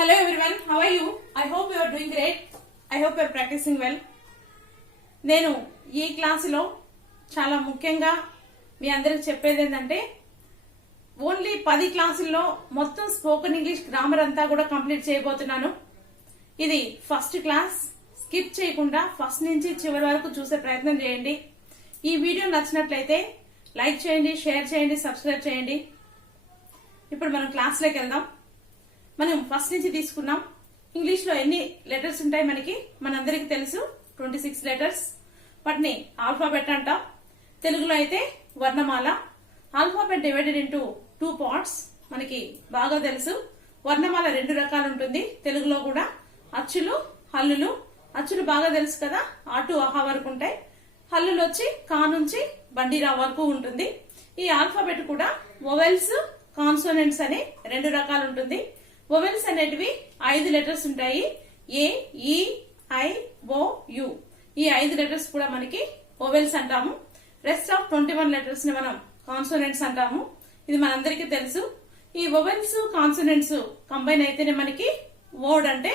Hello everyone, how are you? I hope you are doing great. I hope you are practicing well. నేను ఈ క్లాసులో చాలా ముఖ్యంగా మీ అందరికి చెప్పేది ఏంటంటే ఓన్లీ 10 క్లాసుల్లో మొత్తం స్పోకెన్ ఇంగ్లీష్ గ్రామర్ అంతా కూడా కంప్లీట్ చేయబోతున్నాను. ఇది ఫస్ట్ క్లాస్. స్కిప్ చేయకుండా ఫస్ట్ నుంచి చివరి వరకు చూసే ప్రయత్నం చేయండి. ఈ వీడియో నచ్చినట్లయితే లైక్ చేయండి, షేర్ చేయండి, సబ్స్క్రైబ్ చేయండి. ఇప్పుడు మనం క్లాస్లోకి వెళ్దాం. మనం ఫస్ట్ నుంచి తీసుకున్నాం. ఇంగ్లీష్ లో ఎన్ని లెటర్స్ ఉంటాయి మనకి మనందరికి తెలుసు, 26 లెటర్స్. వాటిని ఆల్ఫాబెట్ అంటాం. తెలుగులో అయితే వర్ణమాల. ఆల్ఫాబెట్ డివైడెడ్ ఇంటూ 2 పార్ట్స్ మనకి బాగా తెలుసు. వర్ణమాల 2 రకాలు ఉంటుంది తెలుగులో కూడా, అచ్చులు, హల్లులు. అచ్చులు బాగా తెలుసు కదా, ఆ టు ఆహా వరకు ఉంటాయి. హల్లులు వచ్చి కా నుంచి బండిరా వరకు ఉంటుంది. ఈ ఆల్ఫాబెట్ కూడా వొవెల్స్, కాన్సోనెంట్స్ అని 2 రకాలు ఉంటుంది. వొవెల్స్ అనేటివి 5 లెటర్స్ ఉంటాయి. ఏ, ఈ, ఐ, ఓ, యు. ఈ 5 లెటర్స్ కూడా మనకి వొవెల్స్ అంటాము. రెస్ట్ ఆఫ్ 21 లెటర్స్ ని మనం కాన్సోనెంట్స్ అంటాము. ఇది మనందరికీ తెలుసు. ఈ వొవెల్స్, కాన్సోనెంట్స్ కంబైన్ అయితేనే మనకి వర్డ్ అంటే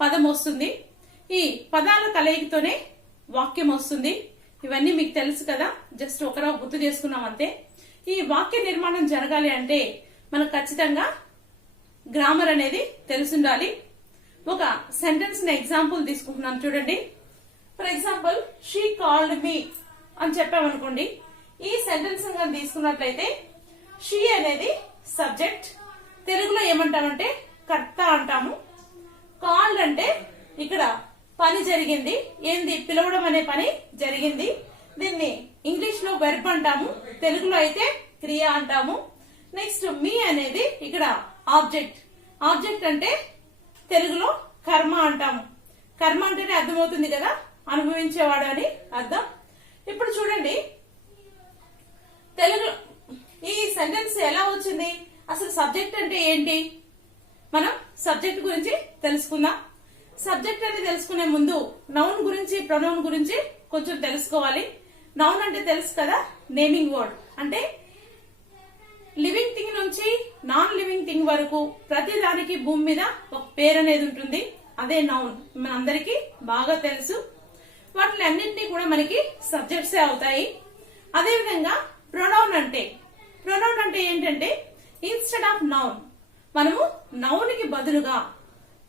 పదం వస్తుంది. ఈ పదాల కలయికతోనే వాక్యం వస్తుంది. ఇవన్నీ మీకు తెలుసు కదా, జస్ట్ ఒకరో గుర్తు చేసుకున్నాం అంతే. ఈ వాక్య నిర్మాణం జరగాలి అంటే మనకు ఖచ్చితంగా గ్రామర్ అనేది తెలుసుండాలి. ఒక సెంటెన్స్ ని ఎగ్జాంపుల్ తీసుకుంటున్నాను చూడండి. For example, she called me అని చెప్పామనుకోండి. ఈ సెంటెన్స్ తీసుకున్నట్లయితే షీ అనేది సబ్జెక్ట్. తెలుగులో ఏమంటామంటే కర్త అంటాము. కాల్డ్ అంటే ఇక్కడ పని జరిగింది, ఏంది పిలవడం అనే పని జరిగింది. దీన్ని ఇంగ్లీష్ లో వెర్బ్ అంటాము, తెలుగులో అయితే క్రియ అంటాము. నెక్స్ట్ మీ అనేది ఇక్కడ ఆబ్జెక్ట్. ఆబ్జెక్ట్ అంటే తెలుగులో కర్మ అంటాము. కర్మ అంటేనే అర్థమవుతుంది కదా, అనుభవించేవాడు అని అర్థం. ఇప్పుడు చూడండి, తెలుగు ఈ సెంటెన్స్ ఎలా వచ్చింది, అసలు సబ్జెక్ట్ అంటే ఏంటి, మనం సబ్జెక్ట్ గురించి తెలుసుకుందాం. సబ్జెక్ట్ అని తెలుసుకునే ముందు నౌన్ గురించి, ప్రొనౌన్ గురించి కొంచెం తెలుసుకోవాలి. నౌన్ అంటే తెలుసు కదా, నేమింగ్ వర్డ్. అంటే లివింగ్ థింగ్ నుంచి నాన్ లివింగ్ థింగ్ వరకు ప్రతి దానికి భూమి మీద ఒక పేరు అనేది ఉంటుంది. అదే నౌన్, మనందరికీ బాగా తెలుసు. వాటిని అన్నింటినీ కూడా మనకి సబ్జెక్ట్సే అవుతాయి. అదేవిధంగా ప్రొనౌన్ అంటే ఏంటంటే ఇన్స్టెడ్ ఆఫ్ నౌన్, మనము నౌన్ కి బదులుగా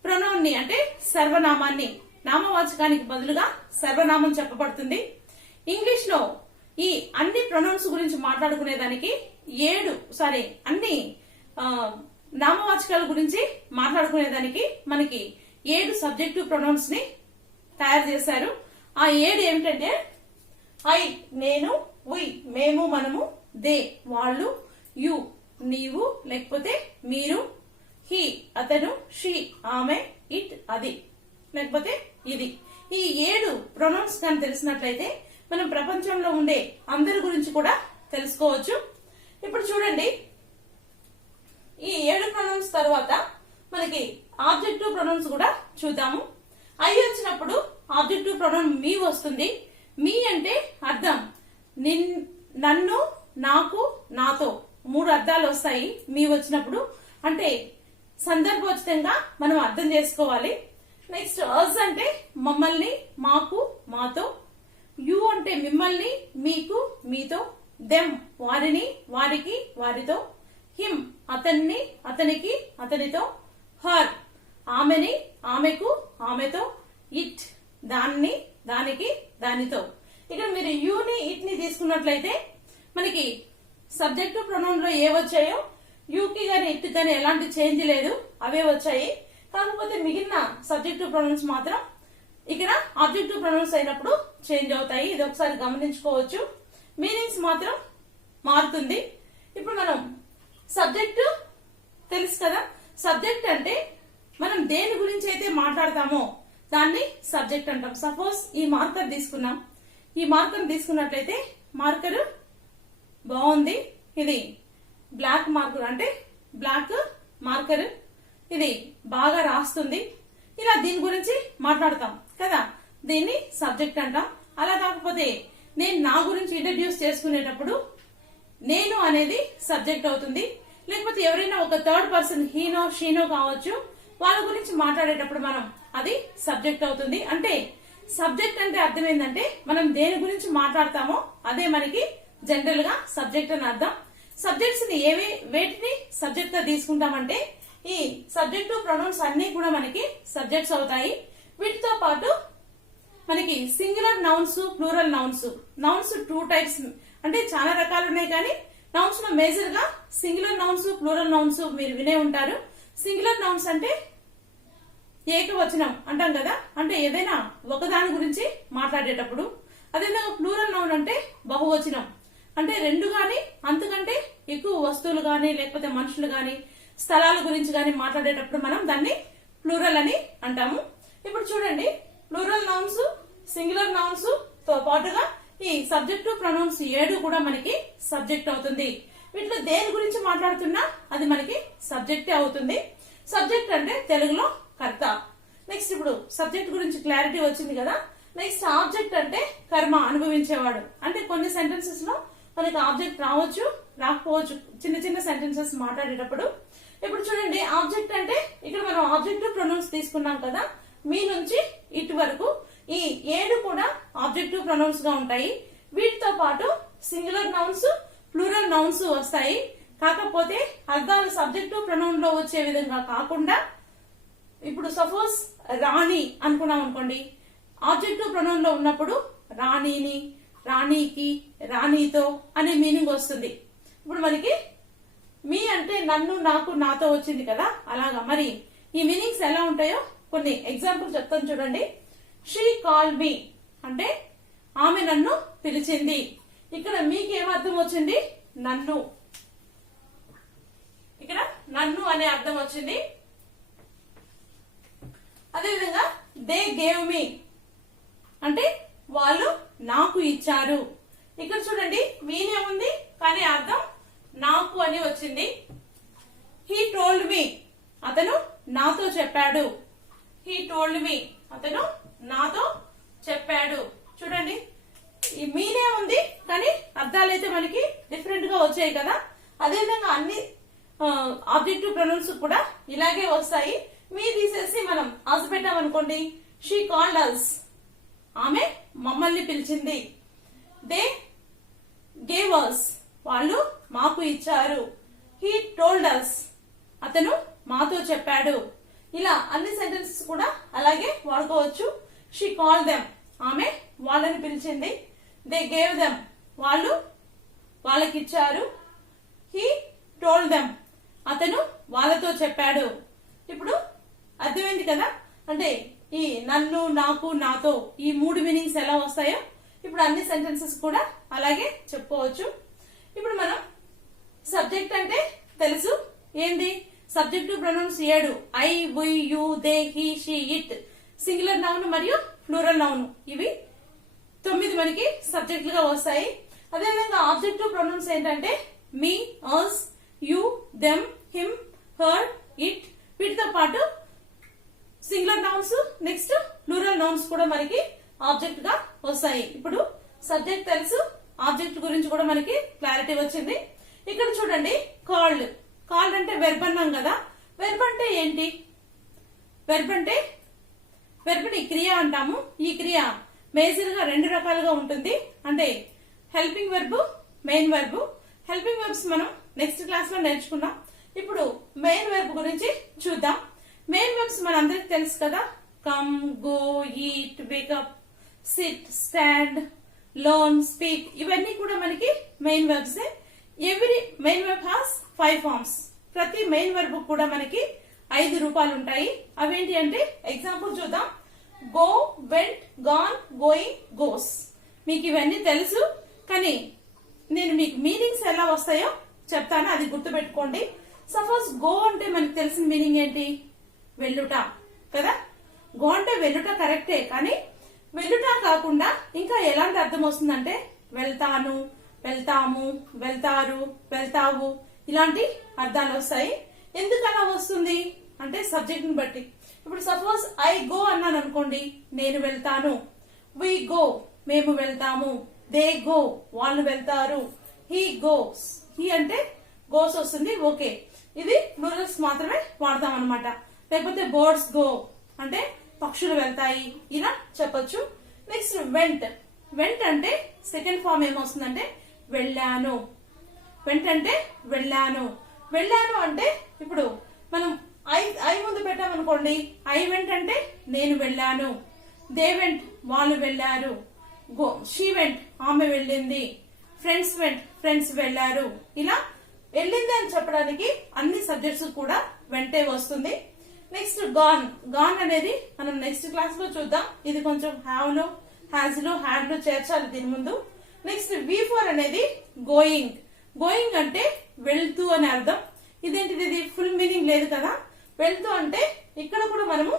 ప్రొనౌన్ ని అంటే సర్వనామాన్ని, నామవాచకానికి బదులుగా సర్వనామం చెప్పబడుతుంది. ఇంగ్లీష్ లో ఈ అన్ని ప్రొనౌన్స్ గురించి మాట్లాడుకునేదానికి అన్ని నామవాచకాల గురించి మాట్లాడుకునేదానికి మనకి 7 సబ్జెక్టివ్ ప్రొనౌన్స్ ని తయారు చేశారు. ఆ 7 ఏమిటంటే ఐ నేను, వి మేము మనము, దే వాళ్ళు, యు నీవు లేకపోతే మీరు, హీ అతను, షీ ఆమె, ఇట్ అది లేకపోతే ఇది. ఈ 7 ప్రొనౌన్స్ కానీ తెలిసినట్లయితే మనం ప్రపంచంలో ఉండే అందరి గురించి కూడా తెలుసుకోవచ్చు. ఇప్పుడు చూడండి, ఈ 7 ప్రొనౌన్స్ తర్వాత మనకి ఆబ్జెక్టివ్ ప్రొనౌన్స్ కూడా చూద్దాము. ఐ వచ్చినప్పుడు ఆబ్జెక్టివ్ ప్రొనౌన్ మీ వస్తుంది. మీ అంటే అర్థం నన్ను, నాకు, నాతో 3 అర్థాలు వస్తాయి మీ వచ్చినప్పుడు. అంటే సందర్భోచితంగా మనం అర్థం చేసుకోవాలి. నెక్స్ట్ అస్ అంటే మమ్మల్ని, మాకు, మాతో. యు అంటే మిమ్మల్ని, మీకు, మీతో. దెమ్ వారిని, వారికి, వారితో. హిమ్ అతన్ని, అతనికి, అతనితో. హర్ ఆమెని, ఆమెకు, ఆమెతో. ఇట్ దాన్ని, దానికి, దానితో. ఇక్కడ మీరు యుని, ఇట్ ని తీసుకున్నట్లయితే మనకి సబ్జెక్టు ప్రొనౌన్ లో ఏ వచ్చాయో యుకి గాని ఇట్ గాని ఎలాంటి చేంజ్ లేదు, అవే వచ్చాయి. కాకపోతే మిగిలిన సబ్జెక్టివ్ ప్రొనౌన్స్ మాత్రం ఇక్కడ ఆబ్జెక్టివ్ ప్రొనౌన్స్ అయినప్పుడు చేంజ్ అవుతాయి. ఇది ఒకసారి గమనించుకోవచ్చు. మీనింగ్స్ మాత్రం మారుతుంది. ఇప్పుడు మనం సబ్జెక్ట్ తెలుసు కదా, సబ్జెక్ట్ అంటే మనం దేని గురించి అయితే మాట్లాడతామో దాన్ని సబ్జెక్ట్ అంటాం. సపోజ్ ఈ మార్కర్ తీసుకున్నాం. ఈ మార్కర్ తీసుకున్నట్లయితే మార్కర్ బాగుంది, ఇది బ్లాక్ మార్కర్ అంటే బ్లాక్ మార్కర్, ఇది బాగా రాస్తుంది. ఇలా దీని గురించి మాట్లాడతాం కదా, దీన్ని సబ్జెక్ట్ అంటాం. అలా కాకపోతే నేను నా గురించి ఇంట్రడ్యూస్ చేసుకునేటప్పుడు నేను అనేది సబ్జెక్ట్ అవుతుంది. లేకపోతే ఎవరైనా ఒక థర్డ్ పర్సన్, హీనో షీనో కావచ్చు, వాళ్ళ గురించి మాట్లాడేటప్పుడు మనం అది సబ్జెక్ట్ అవుతుంది. అంటే సబ్జెక్ట్ అంటే అర్థం ఏంటంటే మనం దేని గురించి మాట్లాడతామో అదే మనకి జనరల్ గా సబ్జెక్ట్ అని అర్థం. సబ్జెక్ట్స్ ని వేటిని సబ్జెక్ట్ గా తీసుకుంటామంటే ఈ సబ్జెక్టు ప్రొనౌన్స్ అన్ని కూడా మనకి సబ్జెక్ట్స్ అవుతాయి. వీటితో పాటు మనకి singular nouns, plural nouns. Nouns 2 types, అంటే చాలా రకాలు ఉన్నాయి, కానీ నౌన్స్ లో మేజర్ గా సింగులర్ నౌన్స్, ప్లూరల్ నౌన్స్ మీరు వినే ఉంటారు. సింగులర్ నౌన్స్ అంటే ఏకవచనం అంటాం కదా, అంటే ఏదైనా ఒకదాని గురించి మాట్లాడేటప్పుడు. అదేవిధంగా ప్లూరల్ నౌన్ అంటే బహువచనం, అంటే రెండు గాని అంతకంటే ఎక్కువ వస్తువులు గాని లేకపోతే మనుషులు గాని స్థలాల గురించి గాని మాట్లాడేటప్పుడు మనం దాన్ని ప్లూరల్ అని అంటాము. ఇప్పుడు చూడండి, ప్లూరల్ నౌన్స్, సింగులర్ నౌన్స్ తో పాటుగా ఈ సబ్జెక్టు ప్రొనౌన్స్ 7 కూడా మనకి సబ్జెక్ట్ అవుతుంది. వీటిలో దేని గురించి మాట్లాడుతున్నా అది మనకి సబ్జెక్టే అవుతుంది. సబ్జెక్ట్ అంటే తెలుగులో కర్త. నెక్స్ట్ ఇప్పుడు సబ్జెక్ట్ గురించి క్లారిటీ వచ్చింది కదా. నెక్స్ట్ ఆబ్జెక్ట్ అంటే కర్మ, అనుభవించేవాడు. అంటే కొన్ని సెంటెన్సెస్ లో మనకి ఆబ్జెక్ట్ రావచ్చు, రాకపోవచ్చు, చిన్న చిన్న సెంటెన్సెస్ మాట్లాడేటప్పుడు. ఇప్పుడు చూడండి, ఆబ్జెక్ట్ అంటే ఇక్కడ మనం ఆబ్జెక్టివ్ ప్రొనౌన్స్ తీసుకున్నాం కదా, మీ నుంచి ఇటు వరకు ఈ 7 కూడా ఆబ్జెక్టివ్ ప్రొనౌన్స్ గా ఉంటాయి. వీటితో పాటు సింగులర్ నౌన్స్, ప్లూరల్ నౌన్స్ వస్తాయి. కాకపోతే అర్థాలు సబ్జెక్టివ్ ప్రొనౌన్ లో వచ్చే విధంగా కాకుండా, ఇప్పుడు సపోజ్ రాణి అనుకున్నాం అనుకోండి, ఆబ్జెక్టివ్ ప్రొనౌన్ లో ఉన్నప్పుడు రాణిని, రాణికి, రాణితో అనే మీనింగ్ వస్తుంది. ఇప్పుడు మనకి మీ అంటే నన్ను, నాకు, నాతో వచ్చింది కదా, అలాగా మరి ఈ మీనింగ్స్ ఎలా ఉంటాయో కొన్ని ఎగ్జాంపుల్ చెప్తాను చూడండి. షీ కాల్ మీ అంటే ఆమె నన్ను పిలిచింది. ఇక్కడ మీకు ఏమర్థం వచ్చింది? నన్ను. ఇక్కడ నన్ను అనే అర్థం వచ్చింది. అదేవిధంగా దే గేవ్ మీ అంటే వాళ్ళు నాకు ఇచ్చారు. ఇక్కడ చూడండి, మీనే ఉంది కానీ అర్థం నాకు అని వచ్చింది. హీ టోల్డ్ మీ అతను నాతో చెప్పాడు. హీ టోల్డ్ మీ అతను నాతో చెప్పాడు. చూడండి, ఈ మీనే ఉంది కానీ అర్థాలైతే మనకి డిఫరెంట్ గా వచ్చాయి కదా. అదేవిధంగా అన్ని ఆబ్జెక్టివ్ ప్రొనౌన్స్ కూడా ఇలాగే వస్తాయి. మీ తీసేసి మనం అస్ పెట్టామనుకోండి, షీ కాల్డ్ అస్ ఆమె మమ్మల్ని పిలిచింది. దే గేవ్ అస్ వాళ్ళు మాకు ఇచ్చారు. హీ టోల్డ్ అస్ అతను మాతో చెప్పాడు. ఇలా అన్ని సెంటెన్సెస్ కూడా అలాగే వాడుకోవచ్చు. షీ కాల్ దెమ్ ఆమె వాళ్ళని పిలిచింది. దే గేవ్ దెమ్ వాళ్ళు వాళ్ళకిచ్చారు. హీ టోల్డ్ దెమ్ అతను వాళ్ళతో చెప్పాడు. ఇప్పుడు అర్థమైంది కదా, అంటే ఈ నన్ను, నాకు, నాతో ఈ 3 మీనింగ్స్ ఎలా వస్తాయో ఇప్పుడు అన్ని సెంటెన్సెస్ కూడా అలాగే చెప్పుకోవచ్చు. ఇప్పుడు మనం సబ్జెక్ట్ అంటే తెలుసు ఏంది, subjective pronouns 7, I, we, you, they, he, she, it, singular noun మరియు ప్లూరల్ నౌన్. ఇవి 9 మనకి సబ్జెక్టులుగా వస్తాయి. అదేవిధంగా ఆబ్జెక్టివ్ ప్రొనౌన్స్ ఏంటంటే me, us, you, them, him, her, it. వీటితో పాటు singular nouns, next plural nouns కూడా మనకి ఆబ్జెక్ట్ గా వస్తాయి. ఇప్పుడు సబ్జెక్ట్ తెలుసు, ఆబ్జెక్ట్ గురించి కూడా మనకి క్లారిటీ వచ్చింది. ఇక్కడ చూడండి, కాల్డ్. కాల్డ్ అంటే వెర్బ్ అన్నాం కదా. వెర్బ్ అంటే ఏంటి? వెర్బ్ అంటే వెర్బ్ని క్రియ అంటాము. ఈ క్రియ మేజర్ గా 2 రకాలుగా ఉంటుంది. అంటే helping verb, main verb. Helping verbs మనం నెక్స్ట్ క్లాస్ లో నేర్చుకున్నాం. ఇప్పుడు మెయిన్ వెర్బ్ గురించి చూద్దాం. మెయిన్ వెర్బ్స్ మనందరికి తెలుసు కదా, come, go, eat, wake up, sit, stand, learn, speak. ఇవన్నీ కూడా మనకి main verbs. Every main verb has 5 forms. ప్రతి మెయిన్ వెర్బ్ కూడా మనకి 5 రూపాలు ఉంటాయి. అవేంటి అంటే ఎగ్జాంపుల్ చూద్దాం. Go, went, gone, going, goes. మీకు ఇవన్నీ తెలుసు, కానీ నేను మీకు మీనింగ్స్ ఎలా వస్తాయో చెప్తాను, అది గుర్తుపెట్టుకోండి. సపోజ్ గో అంటే మనకు తెలిసిన మీనింగ్ ఏంటి? వెళ్ళుట కదా. గో అంటే వెళ్ళుట కరెక్టే, కానీ వెళ్ళుట కాకుండా ఇంకా ఎలాంటి అర్థం వస్తుందంటే వెళ్తాను, వెళ్తాము, వెళ్తారు, వెళ్తావు, ఇలాంటి అర్థాలు వస్తాయి. ఎందుకు అలా వస్తుంది అంటే సబ్జెక్ట్ ని బట్టి. ఇప్పుడు సపోజ్ ఐ గో అన్నాను అనుకోండి, నేను వెళ్తాను. వి గో మేము వెళ్తాము. దే గో వాళ్ళు వెళ్తారు. హీ గోస్ హీ అంటే గోస్ వస్తుంది. ఓకే, ఇది ప్లూరల్స్ మాత్రమే వాడతాం అనమాట. లేకపోతే బర్డ్స్ గో అంటే పక్షులు వెళ్తాయి, ఇలా చెప్పొచ్చు. Next vent. వెంట్ అంటే సెకండ్ ఫామ్ ఏమొస్తుందంటే వెళ్ళాను. వెంట్ అంటే వెళ్ళాను. వెళ్ళాను అంటే ఇప్పుడు మనం ఐ ముందు పెట్టామనుకోండి, ఐ వెంట్ అంటే నేను వెళ్ళాను, దే వెంట్ వాళ్ళు వెళ్ళారు, గో షీ వెంట్ ఆమె వెళ్ళింది, ఫ్రెండ్స్ వెంట్ ఫ్రెండ్స్ వెళ్ళారు. ఇలా వెళ్ళింది అని చెప్పడానికి అన్ని సబ్జెక్ట్స్ కూడా వెంటే వస్తుంది. Next gone. గాన్ అనేది మనం నెక్స్ట్ క్లాస్ లో చూద్దాం. ఇది కొంచెం హ్యావ్ లో, హ్యాజ్ లో, హ్యాడ్ లో చేర్చాలి దీని ముందు. నెక్స్ట్ V4 అనేది గోయింగ్. గోయింగ్ అంటే వెళ్తూ అని అర్థం. ఇదేంటిది, ఇది ఫుల్ మీనింగ్ లేదు కదా. వెళ్తూ అంటే ఇక్కడ కూడా మనము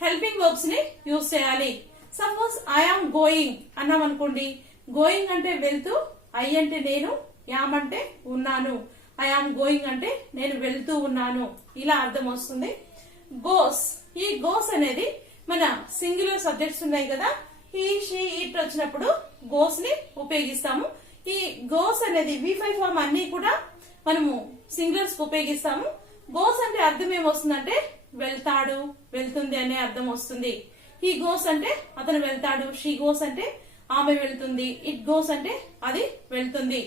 హెల్పింగ్ వర్బ్స్ ని యూజ్ చేయాలి. సపోజ్ ఐ ఆమ్ గోయింగ్ అన్నాం అనుకోండి, గోయింగ్ అంటే వెళ్తూ, ఐ అంటే నేను, యామ్ అంటే ఉన్నాను, ఐ ఆమ్ గోయింగ్ అంటే నేను వెళ్తూ ఉన్నాను, ఇలా అర్థం వస్తుంది. గోస్. ఈ గోస్ అనేది మన సింగులర్ సబ్జెక్ట్స్ ఉన్నాయి కదా, హీ షీ ఇట్ వచ్చినప్పుడు గోస్ ని ఉపయోగిస్తాము. ఈ గోస్ అనేది V5 ఫామ్ అన్ని కూడా మనము సింగులర్స్ ఉపయోగిస్తాము. గోస్ అంటే అర్థం ఏమొస్తుందంటే వెళ్తాడు, వెళ్తుంది అనే అర్థం వస్తుంది. హీ గోస్ అంటే అతను వెళ్తాడు, షీ గోస్ అంటే ఆమె వెళ్తుంది, ఇట్ గోస్ అంటే అది వెళ్తుంది.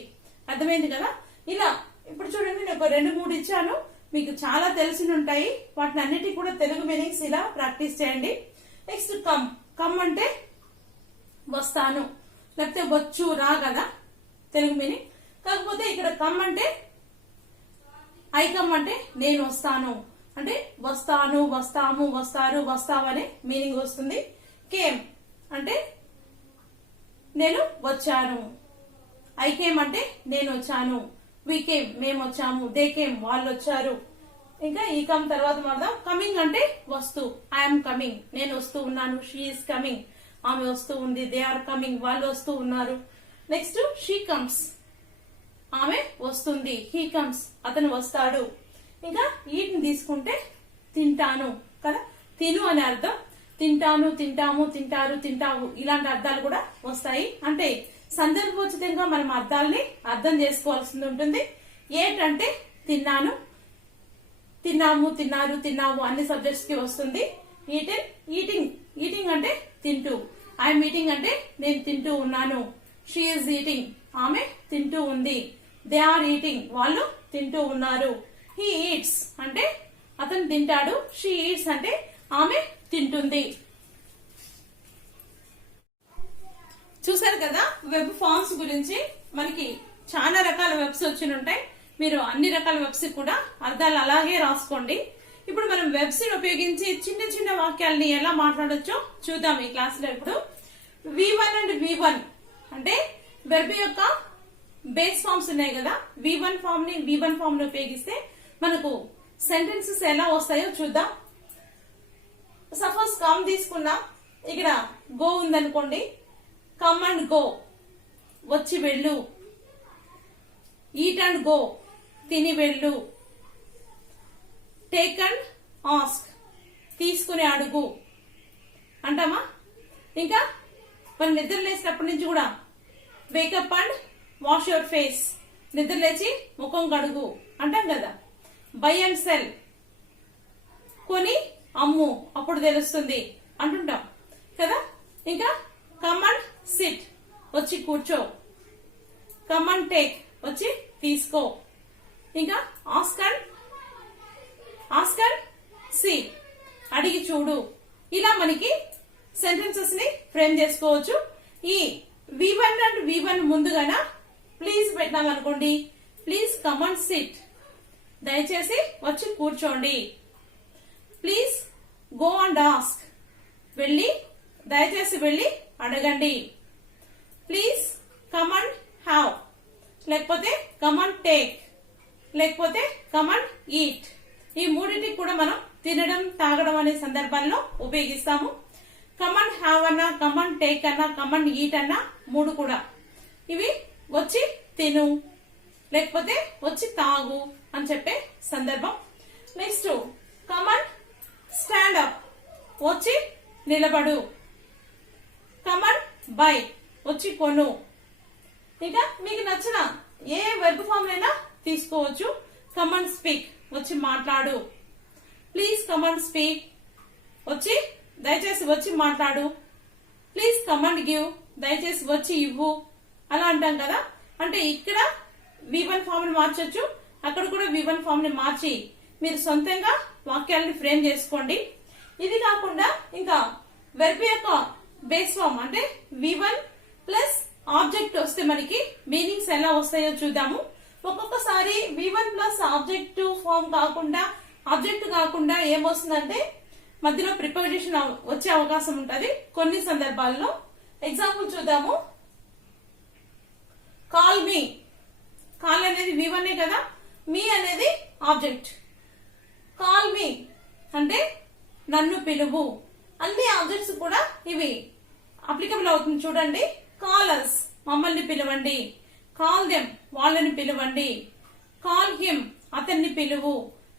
అర్థమైంది కదా. ఇలా ఇప్పుడు చూడండి, నేను ఒక 2-3 ఇచ్చాను, మీకు చాలా తెలిసి ఉంటాయి. వాటిని అన్నిటి కూడా తెలుగు మీనింగ్స్ ఇలా ప్రాక్టీస్ చేయండి. Next come. కమ్ అంటే వస్తాను, లేకపోతే వచ్చు, రా కదా తెలుగు మీనింగ్. కాకపోతే ఇక్కడ కమ్ అంటే ఐ కమ్ అంటే నేను వస్తాను, అంటే వస్తాను, వస్తాము, వస్తారు, వస్తావు అనే మీనింగ్ వస్తుంది. కేమ్ అంటే నేను వచ్చాను, ఐ కేమ్ అంటే నేను వచ్చాను, వి కేమ్ మేము వచ్చాము, దే కేమ్ వాళ్ళు వచ్చారు. ఇంకా ఈ కమ్ తర్వాత మాట్లాడదాం. కమింగ్ అంటే వస్తూ, ఐఎమ్ కమింగ్ నేను వస్తూ ఉన్నాను, షీ ఈస్ కమింగ్ ఆమె వస్తూ ఉంది, దే ఆర్ కమింగ్ వాళ్ళు వస్తూ ఉన్నారు. నెక్స్ట్ షీ కమ్స్ ఆమె వస్తుంది, హీ కమ్స్ అతను వస్తాడు. ఇంకా ఈట్ని తీసుకుంటే తింటాను కదా, తిను అనే అర్థం. తింటాను, తింటాము, తింటారు, తింటావు ఇలాంటి అర్థాలు కూడా వస్తాయి. అంటే సందర్భోచితంగా మనం అర్థాలని అర్థం చేసుకోవాల్సి ఉంటుంది. ఏట్ అంటే తిన్నాను, తిన్నాము, తిన్నారు, తిన్నావు అన్ని సబ్జెక్ట్స్ కి వస్తుంది. ఈటింగ్. ఈటింగ్. ఈటింగ్ అంటే తింటూ, ఐఎమ్ ఈటింగ్ అంటే నేను తింటూ ఉన్నాను, షీ ఈజ్ ఈటింగ్ ఆమె తింటూ ఉంది, దే ఆర్ ఈటింగ్ వాళ్ళు తింటూ ఉన్నారు, హీ ఈట్స్ అంటే అతను తింటాడు, షీ ఈట్స్ అంటే ఆమె తింటుంది. చూసారు కదా వెబ్ ఫార్మ్స్ గురించి. మనకి చాలా రకాల వెబ్స్ వచ్చి ఉంటాయి. మీరు అన్ని రకాల వెబ్స్ కూడా అర్థాలు అలాగే రాసుకోండి. ఇప్పుడు మనం వెబ్స్ ఉపయోగించి చిన్న చిన్న వాక్యాలని ఎలా మాట్లాడొచ్చో చూద్దాం ఈ క్లాస్ లో. ఇప్పుడు V1 అండ్ V1 అంటే వెబ్ యొక్క బేస్ ఫార్మ్స్ ఉన్నాయి కదా, V1 ఫామ్ ని ఉపయోగిస్తే మనకు సెంటెన్సెస్ ఎలా వస్తాయో చూద్దాం. సపోజ్ కమ్ తీసుకున్నా, ఇక్కడ గో ఉందనుకోండి, కమ్ అండ్ గో వచ్చి వెళ్ళు, ఈట్ అండ్ గో తిని వెళ్ళు, టేక్ అండ్ ఆస్క్ తీసుకుని అడుగు అంటామా. ఇంకా మనం నిద్ర లేచినప్పటి నుంచి కూడా wake up and wash your face నిద్ర లేచి ముఖం కడుగు అంటాం కదా. బై అండ్ సెల్ కొని అమ్ము అప్పుడు తెలుస్తుంది అంటుంటాం కదా. ఇంకా కమ్ అండ్ సిట్ వచ్చి కూర్చో, కమ్ అండ్ టేక్ వచ్చి తీసుకో, ఇంకా ఆస్క్ అండ్ సీ అడిగి చూడు. ఇలా మనకి సెంటెన్సెస్ ని ఫ్రేమ్ చేసుకోవచ్చు. ఈ V1 అండ్ V1 ముందుగాన ప్లీజ్ పెట్టినాం అనుకోండి, ప్లీజ్ కమ్ అండ్ సిట్ దయచేసి వచ్చి కూర్చోండి. ప్లీజ్ గో అండ్ ఆస్క్ వెళ్ళి దయచేసి వెళ్ళి అడగండి. ప్లీజ్ కమ్ అండ్ హ్యావ్ లేకపోతే కమ్ అండ్ టేక్ లేకపోతే కమ్ అండ్ ఈట్. ఈ మూడింటికి కూడా మనం తినడం తాగడం అనే సందర్భాల్లో ఉపయోగిస్తాము. కమ్ అండ్ హ్యావ్ అన్నా, కమ్ అండ్ టేక్ అన్నా, కమ్ అండ్ ఈట్ అన్నా మూడు కూడా ఇవి వచ్చి తిను లేకపోతే వచ్చి తాగు అని చెప్పే సందర్భం. Next come and stand up వచ్చి నిలబడు, కమ్ అండ్ బై వచ్చి కొను. ఇంకా మీకు నచ్చిన ఏ వెబ్ ఫామ్ అయినా తీసుకోవచ్చు. కమ్ అండ్ స్పీక్ వచ్చి మాట్లాడు, ప్లీజ్ కమ్ అండ్ స్పీక్, వచ్చి దయచేసి వచ్చి మాట్లాడు. ప్లీజ్ కమ్ అండ్ గివ్, దయచేసి వచ్చి ఇవ్వు, అలా అంటాం కదా. అంటే ఇక్కడ V1 ఫామ్ ని మార్చొచ్చు, అక్కడ కూడా V1 ఫామ్ ని మార్చి మీరు సొంతంగా వాక్యాలను ఫ్రేమ్ చేసుకోండి. ఇది కాకుండా ఇంకా వెర్బ్ యొక్క బేస్ ఫామ్ అంటే V1 ప్లస్ ఆబ్జెక్ట్ వస్తే మనకి మీనింగ్స్ ఎలా వస్తాయో చూద్దాము. ఒక్కొక్కసారి V1 ప్లస్ ఆబ్జెక్టివ్ ఫామ్ కాకుండా ఆబ్జెక్ట్ కాకుండా ఏమొస్తుందంటే మధ్యలో ప్రిపోజిషన్ వచ్చే అవకాశం ఉంటది కొన్ని సందర్భాల్లో. ఎగ్జాంపుల్ చూద్దాము. కాల్ మీ, కాల్ అనేది V1 కదా, మీ అనేది ఆబ్జెక్ట్. కాల్ మీ అంటే నన్ను పిలువు. అన్ని ఆబ్జెక్ట్స్ కూడా ఇవి అప్లికబుల్ అవుతుంది చూడండి. కాల్ అస్, మమ్మల్ని పిలవండి. కాల్ దెమ్, వాళ్ళని పిలవండి. కాల్ హిమ్, అతన్ని పిలువు.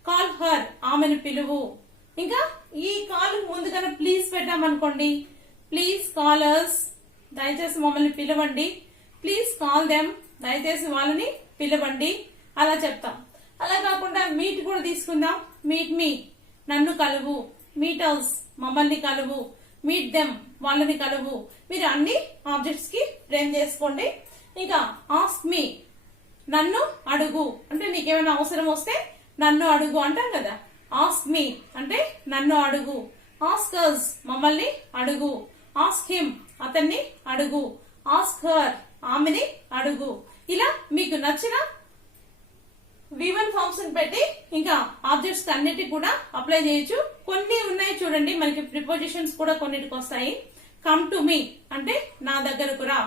కాల్ హర్, ఆమెను పిలువు. ఇంకా ఈ కాల్ ముందు కన్నా ప్లీజ్ పెట్టామనుకోండి, ప్లీజ్ కాల్ అస్, దయచేసి మమ్మల్ని పిలవండి. ప్లీజ్ కాల్ దెమ్, దయచేసి వాళ్ళని పిలవండి, అలా చెప్తాం. అలా కాకుండా మీట్ కూడా తీసుకుందాం. మీట్ మీ, నన్ను కలువు. మీట్ అస్, మమ్మల్ని కలువు. మీట్ దెమ్, వాళ్ళని కలువు. మీరు అన్ని ఆబ్జెక్ట్స్ కి ఫ్రేమ్ చేసుకోండి. ఇంకా ఆస్క్ మీ, నన్ను అడుగు, అంటే నీకేమైనా అవసరం వస్తే నన్ను అడుగు అంటాం కదా. ఆస్క్ మీ అంటే నన్ను అడుగు. ఆస్క్ అస్, మమ్మల్ని అడుగు. ఆస్క్ హిమ్, అతన్ని అడుగు. ఆస్క్ హర్, ఆమెని అడుగు. ఇలా మీకు నచ్చిన V1 ఫార్మ్స్ పెట్టి ఇంకా ఆబ్జెక్ట్స్ అన్నిటికి కూడా అప్లై చేయొచ్చు. కొన్ని ఉన్నాయి చూడండి, మనకి ప్రిపోజిషన్స్ కూడా కొన్నిటికి వస్తాయి. కమ్ టు మీ అంటే నా దగ్గరకు రా.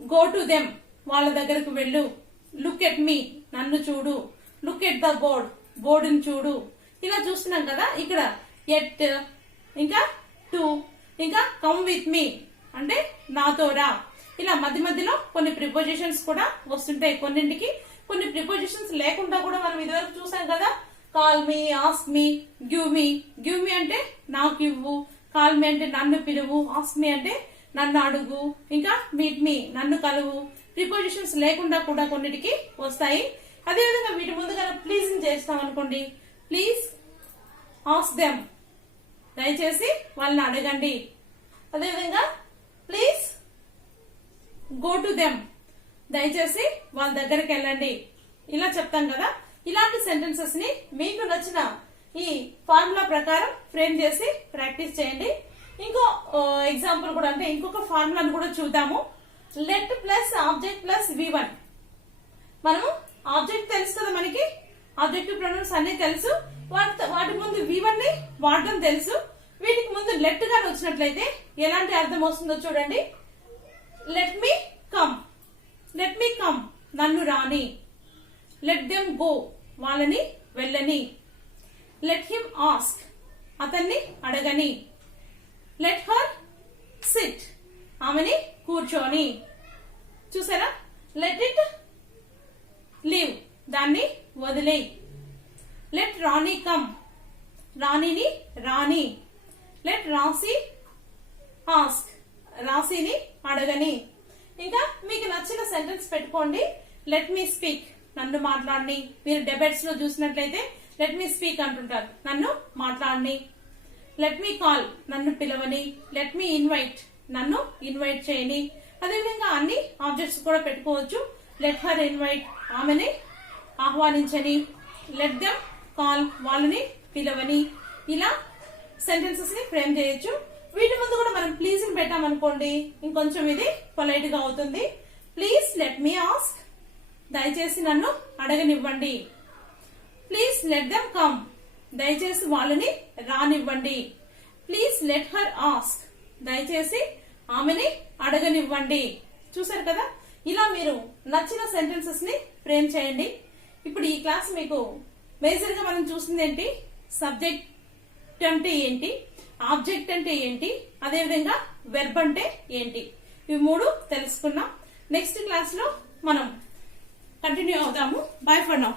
గో టు దెమ్, వాళ్ళ దగ్గరకు వెళ్ళు. లుక్ ఎట్ మీ, నన్ను చూడు. లుక్ ఎట్ ద బోర్డ్, బోర్డుని చూడు. ఇలా చూస్తున్నాం కదా. ఇక్కడ ఎట్, ఇంకా టు, ఇంకా కమ్ విత్ మీ అంటే నాతో రా. ఇలా మధ్య మధ్యలో కొన్ని ప్రిపోజిషన్స్ కూడా వస్తుంటాయి కొన్నింటికి. కొన్ని ప్రిపోజిషన్స్ లేకుండా కూడా మనం ఇదివరకు చూసాం కదా. Call me, ask me, give me. Give me అంటే నాకు ఇవ్వు. కాల్ మీ అంటే నన్ను పిలువు. ఆస్క్ మీ అంటే నన్ను అడుగు. ఇంకా మీట్ మీ, నన్ను కలువు. ప్రిపోజిషన్స్ లేకుండా కూడా కొన్నిటికి వస్తాయి. అదేవిధంగా వీటి ముందుగా ప్లీజ్ చేస్తాం అనుకోండి. ప్లీజ్ ఆస్క్ దెమ్, దయచేసి వాళ్ళని అడగండి. అదేవిధంగా ప్లీజ్ గో టు దెమ్, దయచేసి వాళ్ళ దగ్గరికి వెళ్ళండి. ఇలా చెప్తాం కదా. ఇలాంటి సెంటెన్సెస్ ని మీకు నచ్చిన ఈ ఫార్ములా ప్రకారం ఫ్రేమ్ చేసి ప్రాక్టీస్ చేయండి. ఇంకో ఎగ్జాంపుల్ కూడా అంటే ఇంకొక ఫార్ములాను కూడా చూద్దాము. Let plus object plus V1. మనము ఆబ్జెక్ట్ తెలుసు కదా, మనకి ఆబ్జెక్టివ్ ప్రొనౌన్స్ అన్ని తెలుసు. వాటి ముందు V1 ని వాడడం తెలుసు. వీటికి ముందు లెట్ గా వచ్చినట్లయితే ఎలాంటి అర్థం వస్తుందో చూడండి. Let me come, let me come, నన్ను రాని. లెట్ దెమ్ గో, వాళ్ళని వెళ్ళని. లెట్ హిమ్ ఆస్క్, అతన్ని అడగని. లెట్ హర్ సిట్, ఆమెని కూర్చోని. చూసారా? లెట్ ఇట్ లీవ్, దాన్ని వదిలేయి. లెట్ రాణి కమ్, రాణిని రాణి. లెట్ రాసి ఆస్క్, రాశిని అడగని. ఇంకా మీకు నచ్చిన సెంటెన్స్ పెట్టుకోండి. లెట్ మీ స్పీక్, నన్ను మాట్లాడని. మీరు డెబేట్స్ లో చూసినట్లయితే లెట్ మీ స్పీక్ అంటుంటారు, నన్ను మాట్లాడని. లెట్ మీ కాల్, నన్ను పిలవని. లెట్ మీ ఇన్వైట్, నన్ను ఇన్వైట్ చేయని. అదేవిధంగా అన్ని ఆబ్జెక్ట్స్ కూడా పెట్టుకోవచ్చు. లెట్ హర్ ఇన్వైట్, ఆమెని ఆహ్వానించని. లెట్ దెమ్ కాల్, వాళ్ళని పిలవని. ఇలా సెంటెన్సెస్ ని ఫ్రేమ్ చేయొచ్చు. వీటి ముందు కూడా మనం ప్లీజ్ ని పెట్టామనుకోండి, ఇంకొంచెం ఇది పొలైట్ గా అవుతుంది. ప్లీజ్ లెట్ మీ ఆస్క్, దయచేసి నన్ను అడగనివ్వండి. ప్లీజ్ లెట్ దెమ్ కమ్, దయచేసి వాళ్ళని రానివ్వండి. ప్లీజ్ లెట్ హర్ ఆస్క్, దయచేసి ఆమెని అడగనివ్వండి. చూసారు కదా? ఇలా మీరు నచ్చిన సెంటెన్సెస్ ని ఫ్రేమ్ చేయండి. ఇప్పుడు ఈ క్లాస్ మీకు మేజర్ గా మనం చూసింది ఏంటి? సబ్జెక్ట్ అంటే ఏంటి, ఆబ్జెక్ట్ అంటే ఏంటి, అదేవిధంగా వెర్బ్ అంటే ఏంటి, ఇవి మూడు తెలుసుకున్నాం. నెక్స్ట్ క్లాస్ లో మనం కంటిన్యూ అవుదాము. By for now.